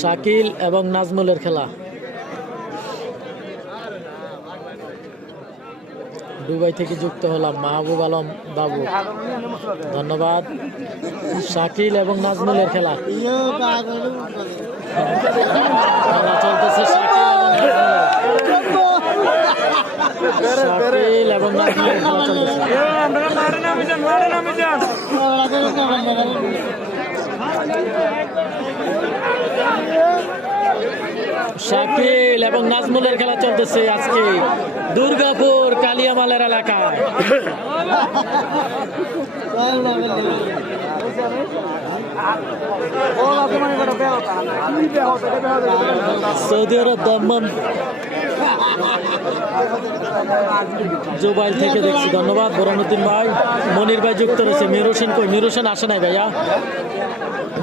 শাকিল এবং নাজমুলের খেলা। দুবাই থেকে যুক্ত হলাম মাহবুব আলম বাবু, ধন্যবাদ। শাকিল এবং নাজমুলের খেলা চলতেছে। শাকিল এবং নাজমুলের খেলা চলতেছে। শাকিল এবং নাজমুলের খেলা চলতেছে আজকে দুর্গাপুর কালিয়ামালের এলাকায়। সৌদি আরব দমন জুবাইল থেকে দেখছি, ধন্যবাদ। বোরানুদ্দিন ভাই, মনির ভাই যুক্ত রয়েছে। মির হোসেন কই? মির হোসেন আসে নাই ভাইয়া,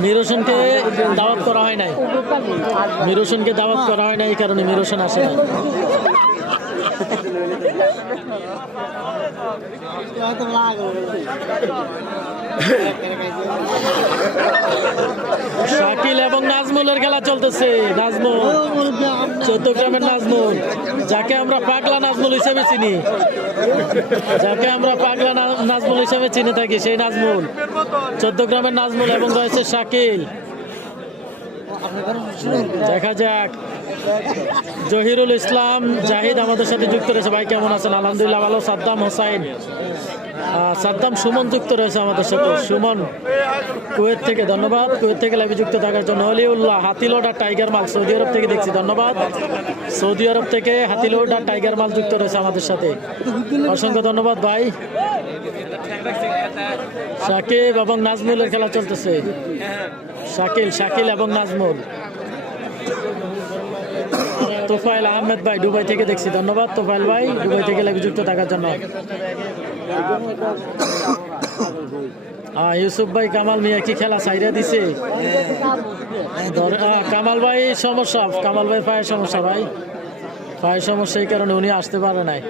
মির হোসেনকে দাওয়াত করা হয় নাই। মির হোসেনকে দাওয়াত করা হয় নাই, এই কারণে মির হোসেন আসে নাই। শাকিল এবং নাজমুলের খেলা চলতেছে। নাজমুল, চট্টগ্রামের নাজমুল, যাকে আমরা পাগলা নাজমুল হিসেবে চিনি, যাকে আমরা পাগলা নাজমুল হিসেবে চিনে থাকি, সেই নাজমুল, চট্টগ্রামের নাজমুল। এবং রয়েছে শাকিল। দেখা যাক। জহিরুল ইসলাম জাহিদ আমাদের সাথে যুক্ত রয়েছে। ভাই কেমন আছেন? আলহামদুলিল্লাহ ভালো। সাদ্দাম হোসাইন, সাদ্দাম সুমন যুক্ত রয়েছে আমাদের সাথে। সুমন কুয়েত থেকে, ধন্যবাদ। কুয়েত থেকে লাইভে যুক্ত থাকার জন্য। অলিউল্লাহ, হাতিলোড আর টাইগার মাল, সৌদি আরব থেকে দেখছি, ধন্যবাদ। সৌদি আরব থেকে হাতিলোড আর টাইগার মাল যুক্ত রয়েছে আমাদের সাথে, অসংখ্য ধন্যবাদ ভাই। শাকিব এবং নাজমুলের খেলা চলতেছে। শাকিল এবং নাজমুল। তোফাইল আহমেদ ভাই দুবাই থেকে দেখছি, ধন্যবাদ তোফাইল ভাই, দুবাই থেকে লাইভে যুক্ত থাকার জন্য। ইউসুফ ভাই, কামাল মিয়া কি খেলা সাইরা দিছে? কামাল ভাই সমস্যা, কামাল ভাই পায়ের সমস্যা, ভাই পায়ের সমস্যা, এই কারণে উনি আসতে পারে নাই।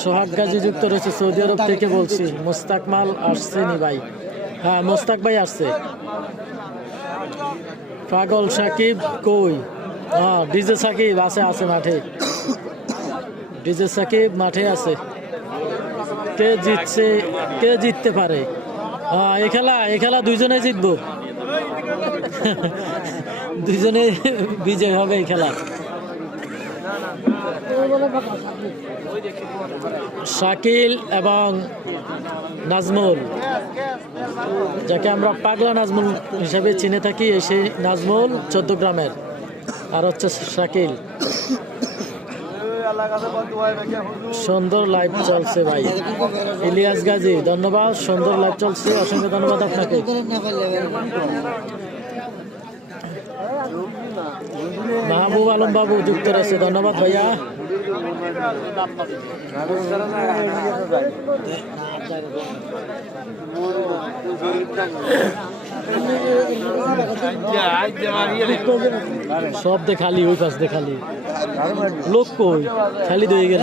সোহাগ গাজী যুক্ত রয়েছে সৌদি আরব থেকে, বলছি। মোস্তাক মাল আসছেনি ভাই? হ্যাঁ, মোস্তাক ভাই আসছে। পাগল সাকিব কই? ডিজে সাকিব আছে মাঠে, ডিজে সাকিব মাঠে আছে। কে জিতছে, কে জিততে পারে? এ খেলা দুইজনে জিতবো, দুইজনে বিজয় হবে এই খেলা। শাকিল এবং নাজমুল, যাকে আমরা পাগলা নাজমুল হিসেবে চিনে থাকি, সেই নাজমুল চট্টগ্রামের, আর হচ্ছে শাকিল। সুন্দর লাইভ চলছে ভাই। ইলিয়াস গাজী, ধন্যবাদ। সুন্দর লাইভ চলছে, অসংখ্য ধন্যবাদ আপনাকে। মাহবুব আলম বাবু যুক্ত রয়েছে, ধন্যবাদ ভাইয়া। সব দেখালি, ওই পাশ দেখালি, লোক কই? খালি দিয়ে গেল।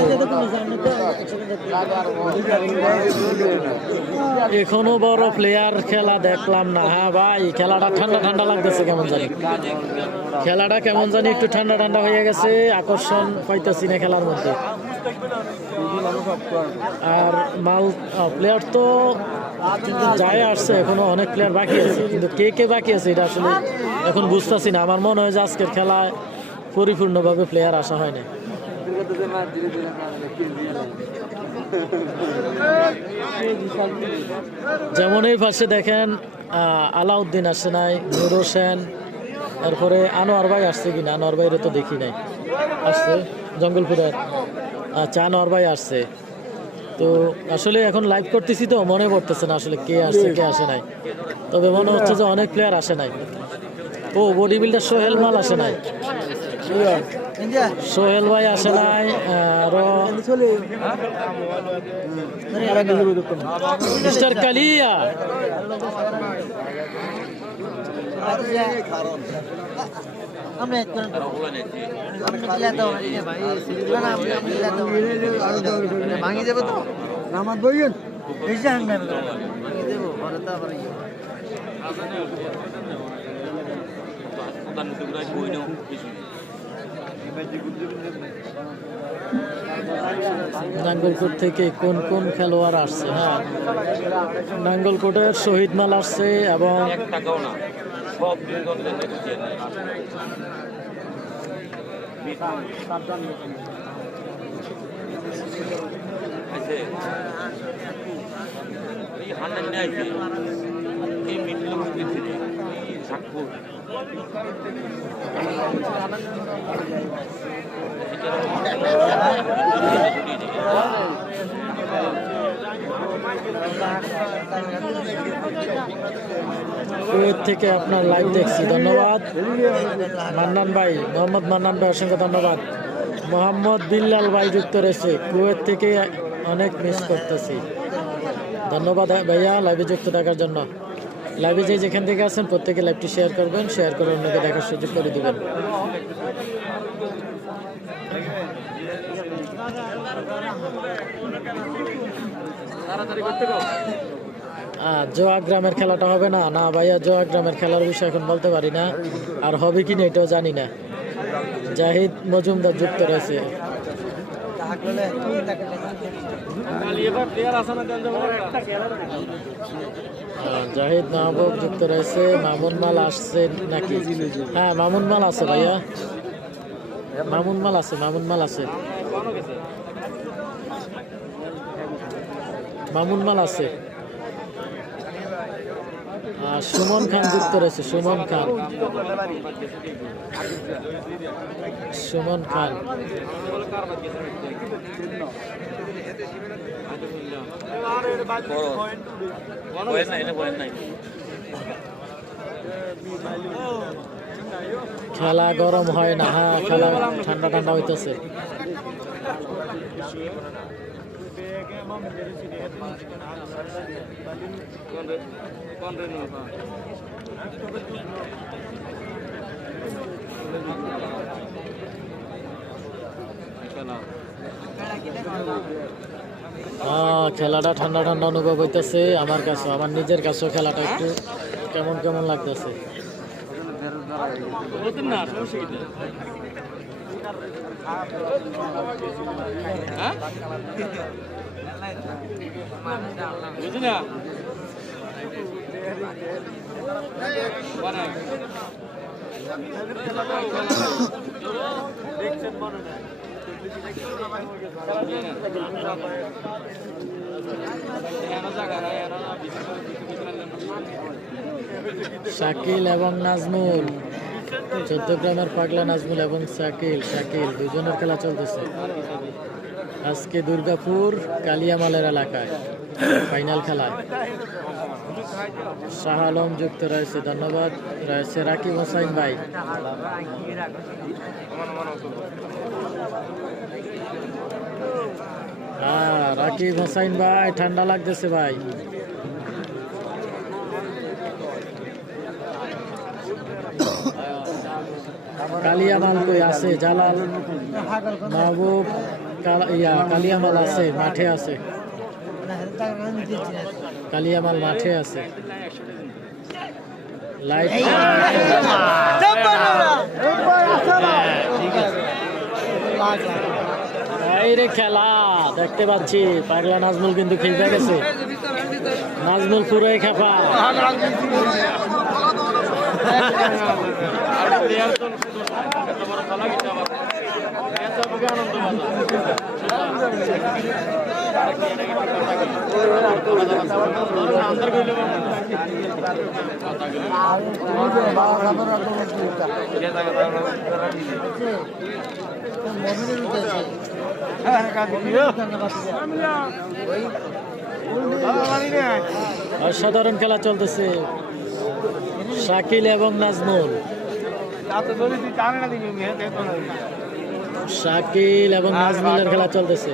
এখনো বড় প্লেয়ার খেলা দেখলাম না। হ্যাঁ ভাই, খেলাটা ঠান্ডা লাগতেছে কেমন জানি, খেলাটা কেমন জানি একটু ঠান্ডা হয়ে গেছে, আকর্ষণ পাইতেছি না খেলার মধ্যে। আর মাল প্লেয়ার তো যায় আসছে, এখনো অনেক প্লেয়ার বাকি আছে, কিন্তু কে বাকি আছে এটা আসলে এখন বুঝতেছি না। আমার মনে হয় যে আজকের খেলায় পরিপূর্ণভাবে প্লেয়ার আসা হয় না। যেমন এই পাশে দেখেন আলাউদ্দিন আসছে নাই, নূর হোসেন, তারপরে আনোয়ার ভাই আসছে কিনা? আনোয়ার ভাইরে তো দেখি নাই। আসছে জঙ্গলপুরের, আচ্ছা আনোয়ার ভাই আসছে। তো আসলে এখন লাইভ করতেছি তো মনে পড়তেছে না আসলে কে আসছে কে আসে নাই, তবে মনে হচ্ছে যে অনেক প্লেয়ার আসে নাই। ও বডি বিল্ডার সোহেল মাল আসে নাই, সোহেল ভাই আসে নাই। আরো মিস্টার কালিয়া, ভাঙি যাবে তো নামাজ বইয়েন নাঙ্গলকোট থেকে কোন কোন খেলোয়াড় আসছে? হ্যাঁ, নাঙ্গলকোটের শহীদ মাল আসছে এবং কুয়েত থেকে আপনার লাইভ দেখছি, ধন্যবাদ মান্নান ভাই, মোহাম্মদ মান্নান ভাই অসংখ্য ধন্যবাদ। মোহাম্মদ বিল্লাল ভাই যুক্ত রয়েছে কুয়েত থেকে, অনেক মিস করতেছি, ধন্যবাদ ভাইয়া লাইভে যুক্ত থাকার জন্য। লাইভে যে যেখান থেকে আছেন প্রত্যেকে লাইভটি শেয়ার করবেন, শেয়ার করে অন্যকে দেখার সুযোগ করে দিবেন। জোয়া গ্রামের খেলাটা হবে না? না ভাইয়া, জোয়া গ্রামের খেলার বিষয় এখন বলতে পারি না, আর হবে কি না এটাও জানি না। জাহিদ মজুমদার যুক্ত রয়েছে। জাহিদ মাহবুব যুক্ত রয়েছে। মামুন মাল আসছে নাকি? হ্যাঁ, মামুন মাল আছে ভাইয়া, মামুন মাল আছে, মামুন মাল আছে, মামুন মাল আছে। সুমন খান যুক্ত রয়েছে, সুমন খান, সুমন খান। খেলা গরম হয় না? হ্যাঁ, খেলা ঠান্ডা ঠান্ডা হইতেছে। খেলাটা ঠান্ডা ঠান্ডা অনুভব হইতেছে আমার কাছে, আমার নিজের কাছেও খেলাটা একটু কেমন কেমন লাগতেছে। শাকিল এবং নাজমুল, চট্টগ্রামের পাগলা নাজমুল এবং শাকিল দুজনের খেলা চলতেছে আজকে দুর্গাপুর কালিয়ামালের এলাকায় ফাইনাল খেলায়। শাহ আলম যুক্ত রয়েছে, ধন্যবাদ। রয়েছে রাকিব হোসাইন ভাই। হ্যাঁ, রাকিব হোসাইন ভাই, ঠান্ডা লাগতেছে ভাই। কালিয়ামাল কই আছে? জালাল মাহবুব কালিয়ামাল আছে, মাঠে আছে, কালিয়ামাল মাঠে আছে। লাইট রে খেলা দেখতে পাচ্ছি। পাগলা নাজমুল কিন্তু খেলতে গেছে, নাজমুল পুরাই খেপা। অসাধারণ খেলা চলতেছে শাকিল এবং নাজমুল। শাকিল এবং নাজমুলের খেলা চলতেছে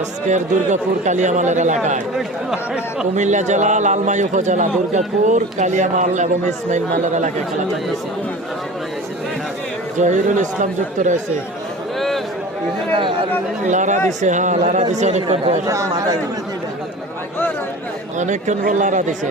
আজকের দুর্গাপুর কালিয়ামালের এলাকায়। কুমিল্লা জেলা লালমাই উপজেলা দুর্গাপুর কালিয়ামাল এবং ইসমাইল মালের এলাকায় খেলা চলতেছে। জহিরুল ইসলাম যুক্ত রয়েছে। লারা দিছে, হ্যাঁ লারা দিছে অনেকক্ষণ পর। অনেকক্ষণ পর লারা দিছে।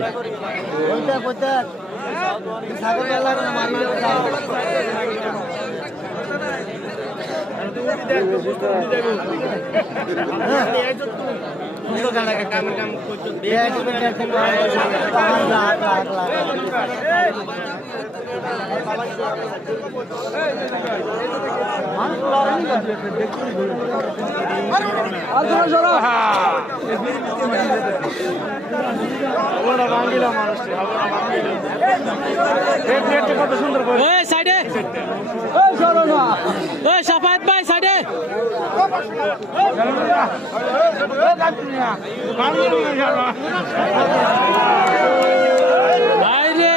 ওই সাইডে, ওই সাফায়েত ভাই সাইডে। আইরে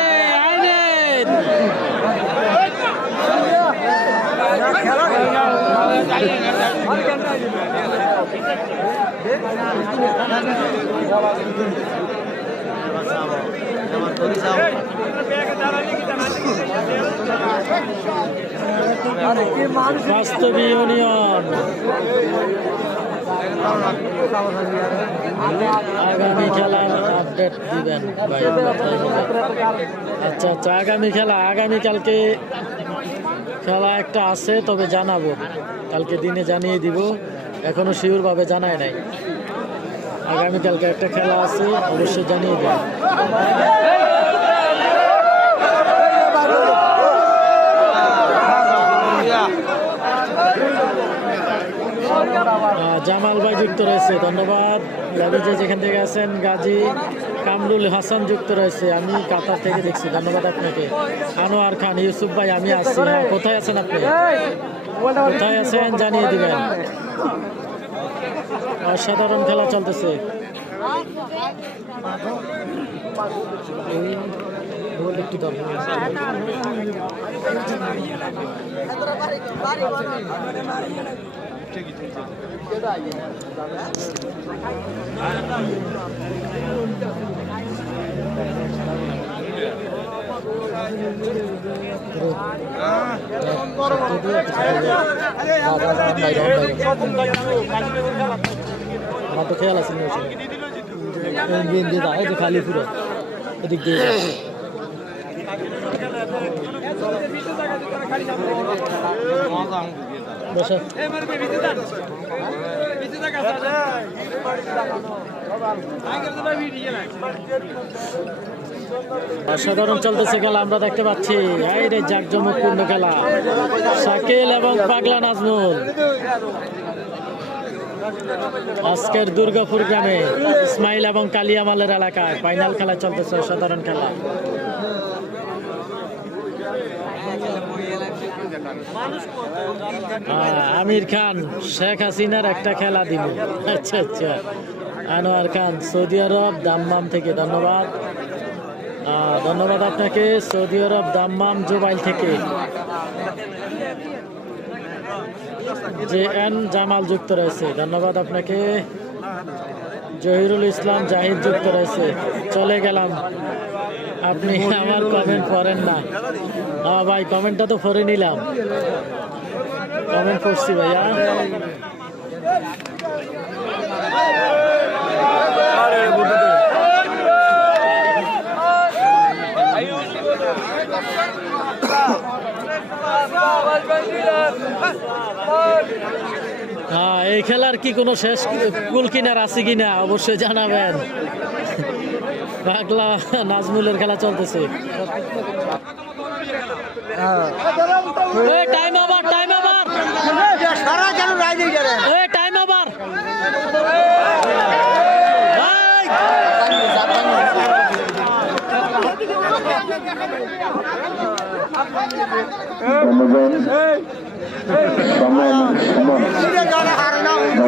আইরে বাস্তবী ইউনিয়ন আগামী খেলা আপডেট দিবেন ভাই। আচ্ছা আচ্ছা, আগামী খেলা আগামীকালকে খেলা একটা আছে, তবে জানাবো কালকে দিনে জানিয়ে দিব, এখনো শিওর ভাবে জানায় নাই। আগামীকালকে একটা খেলা আছে, অবশ্যই জানিয়ে দিব। জামাল ভাই যুক্ত রয়েছে, ধন্যবাদ। গাজী যে যেখান থেকে আছেন, গাজী কামরুল হাসান যুক্ত রয়েছে, আমি কাতার থেকে দেখছি, ধন্যবাদ আপনাকে। আনোয়ার খান, ইউসুফ ভাই আমি আছি। হ্যাঁ, কোথায় আছেন আপনি, কোথায় আছেন জানিয়ে দিবেন। অসাধারণ খেলা চলতেছে। একটু আমার তো খেয়াল আছে খালি পুরো এদিক দিয়ে অসাধারণ চলতেছে খেলা, আমরা দেখতে পাচ্ছি। এই রে জাঁকজমকপূর্ণ খেলা, শাকিল এবং পাগলা নাজমুল। আজকের দুর্গাপুর গ্রামে ইসমাইল এবং কালিয়ামালের এলাকায় ফাইনাল খেলা চলতেছে, অসাধারণ খেলা। আমির খান শেখ হাসিনার একটা খেলা দিব। আচ্ছা আচ্ছা, আনোয়ার খান সৌদি আরব দাম্মাম থেকে, ধন্যবাদ। ধন্যবাদ আপনাকে, সৌদি আরব দাম্মাম জুবাইল থেকে। জে এন জামাল যুক্ত রয়েছে, ধন্যবাদ আপনাকে। জহিরুল ইসলাম জাহিদ যুক্ত রয়েছে, চলে গেলাম, আপনি আমার কমেন্ট পড়েন না। হ্যাঁ ভাই, কমেন্টটা তো পড়ে নিলাম, কমেন্ট পড়ছি ভাইয়া। হ্যাঁ, এই খেলার কি কোনো শেষ কুল কিনার আছে কিনা অবশ্যই জানাবেন। পাগলা নাজমুলের খেলা চলতেছে। Time over, time over, time over. Ramadan,